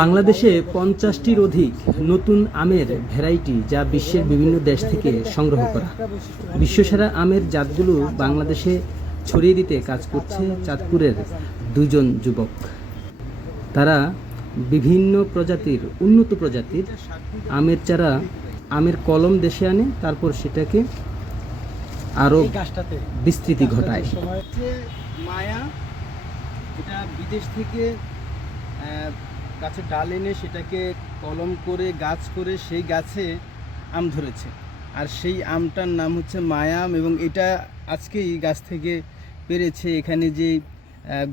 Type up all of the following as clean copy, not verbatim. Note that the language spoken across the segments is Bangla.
বাংলাদেশে 50টির অধিক নতুন আমের ভ্যারাইটি যা বিশ্বের বিভিন্ন দেশ থেকে সংগ্রহ করা। বিশ্বসেরা আমের জাতগুলো বাংলাদেশে ছড়িয়ে দিতে কাজ করছে চাঁদপুরের দুজন যুবক। তারা বিভিন্ন প্রজাতির উন্নত প্রজাতির আমের চারা, আমের কলম দেশে আনে, তারপর সেটাকে আরও বিস্তৃতি ঘটায়। মায়া এটা বিদেশ থেকে গাছের ডাল এনে সেটাকে কলম করে গাছ করে সেই গাছে আম ধরেছে, আর সেই আমটার নাম হচ্ছে মায়া আম। এবং এটা আজকেই গাছ থেকে পেরেছে। এখানে যে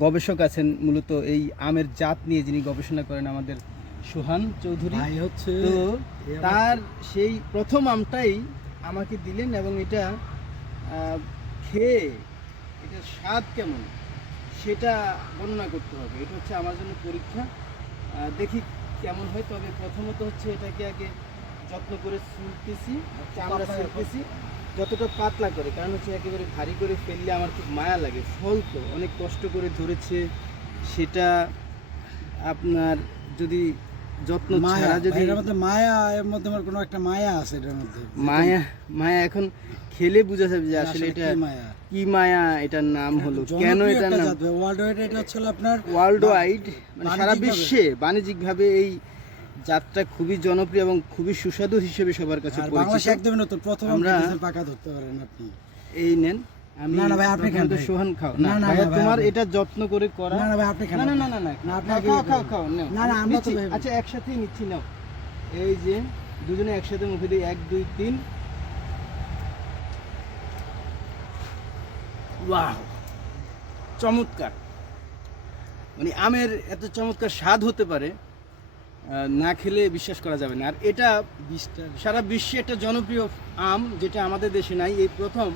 গবেষক আছেন মূলত এই আমের জাত নিয়ে যিনি গবেষণা করেন, আমাদের সোহান চৌধুরী হচ্ছে, তো তার সেই প্রথম আমটাই আমাকে দিলেন এবং এটা খেয়ে এটার স্বাদ কেমন সেটা বর্ণনা করতে হবে। এটা হচ্ছে আমার জন্য পরীক্ষা, দেখি কেমন হয়। তবে প্রথমত হচ্ছে এটাকে আগে যত্ন করে ছুলতেছি, চামড়া ছুলতেছি যতটা পাতলা করে, কারণ হচ্ছে একেবারে ভারী করে ফেললে আমার খুব মায়া লাগে। ফল তো অনেক কষ্ট করে ধরেছে, সেটা আপনার যদি যত্ন ছাড়া যদি এর মধ্যে মায়া, এর মধ্যে আমার কোনো একটা মায়া আছে, এটার মধ্যে মায়া এখন খেলে বোঝা যাবে যে আসলে এটা কি মায়া, এটার নাম হলো কেন, এটার নাম ওয়ার্ল্ড ওয়াইড। এটা হচ্ছে আপনার ওয়ার্ল্ড ওয়াইড, মানে সারা বিশ্বে বাণিজ্যিকভাবে এই জাতটা খুবই জনপ্রিয় এবং খুবই সুস্বাদু হিসেবে সবার কাছে পরিচিত। বাংলাদেশে একদমই নতুন, প্রথম আমরা পাকা ধরতে পারেন আপনি। এই নেন, আমি না ভাই আপনি খান, সোহান খাও। না ভাই তোমার এটা যত্ন করে করা। না ভাই আপনি খান। না না না না আপনি খাও না না আমরা তো আচ্ছা একসাথেই নিচ্ছি, নাও। এই যে দুজনে একসাথে মুখে দিই, 1 2 3। ওয়াও, চমৎকার! মানে আমের এত চমৎকার স্বাদ হতে পারে না খেলে বিশ্বাস করা যাবে না। আর এটা সারা বিশ্বে একটা জনপ্রিয় আম, যেটা আমাদের দেশে নাই। এই প্রথম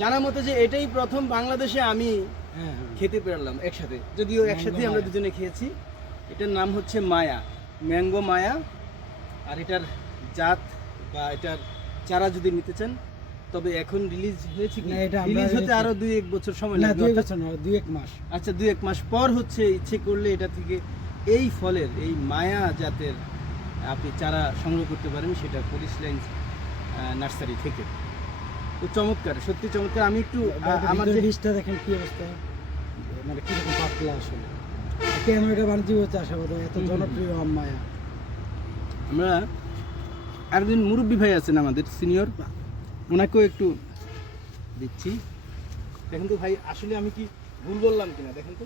জানার মতো যে এটাই প্রথম বাংলাদেশে আমি খেতে পারলাম একসাথে, যদিও একসাথে আমরা দুজনে খেয়েছি। এটার নাম হচ্ছে মায়া, ম্যাঙ্গো মায়া। আর এটার জাত বা এটার চারা যদি নিতে চান, তবে এখন রিলিজ হয়েছে কি, রিলিজ হতে আরো 2-1 বছর সময় লাগবে। 2-1 মাস। আচ্ছা 2-1 মাস পর হচ্ছে, ইচ্ছে করলে এটা থেকে এই ফলের, এই মায়া জাতের আপনি চারা সংগ্রহ করতে পারেন, সেটা পুলিশ লাইন নার্সারি থেকে। তো চমৎকার, সত্যি চমৎকার। আমি একটু আমার যে লিস্টটা দেখেন কি অবস্থা, মানে কিরকম পাতলা আসলে, কেন এটা বাণিজ্য হচ্ছে আশাবাদ এত জনপ্রিয় আম মায়া। আমরা একজন মুরব্বী ভাই আছেন আমাদের সিনিয়র, ওনাকেও একটু দিচ্ছি। দেখেন তো ভাই, আসলে আমি কি ভুল বললাম কিনা দেখেন তো।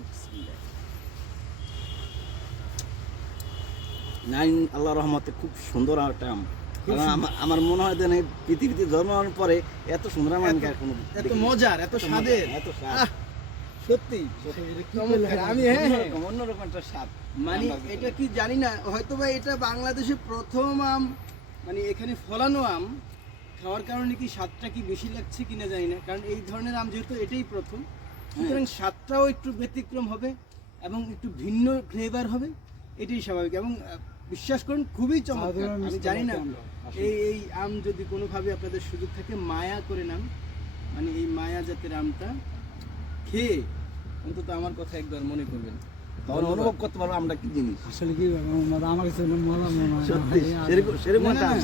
নাইন আল্লাহর রহমতে খুব সুন্দর একটা আম। আমার মনে হয় যে পৃথিবীতে জন্মানোর পরে এত সুন্দর আম আমি এত মজার, এত স্বাদের, এত স্বাদ, সত্যি আমি অন্যরকম একটা স্বাদ। মানে এটা কি জানি না, হয়তো বা এটা বাংলাদেশে প্রথম আম, মানে এখানে ফলানো আম। খাওয়ার কারণে কি স্বাদটা কি বেশি লাগছে কিনা জানি না, কারণ এই ধরনের আম যেহেতু এটাই প্রথম, সুতরাং স্বাদটাও একটু ব্যতিক্রম হবে এবং একটু ভিন্ন ফ্লেভার হবে, এটাই স্বাভাবিক। এবং বিশ্বাস করুন খুবই চমৎকার। আমি জানি না এই আম যদি কোনোভাবে আপনাদের সুযোগ থাকে মায়া করে নাম, মানে এই মায়া জাতের আমটা খেয়ে অন্তত আমার কথা একবার মনে করবেন, তখন অনুভব করতে পারবো আমরা কি জিনিস আসলে কি আমার কাছে সত্যি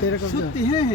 সেরকম সত্যি। হ্যাঁ,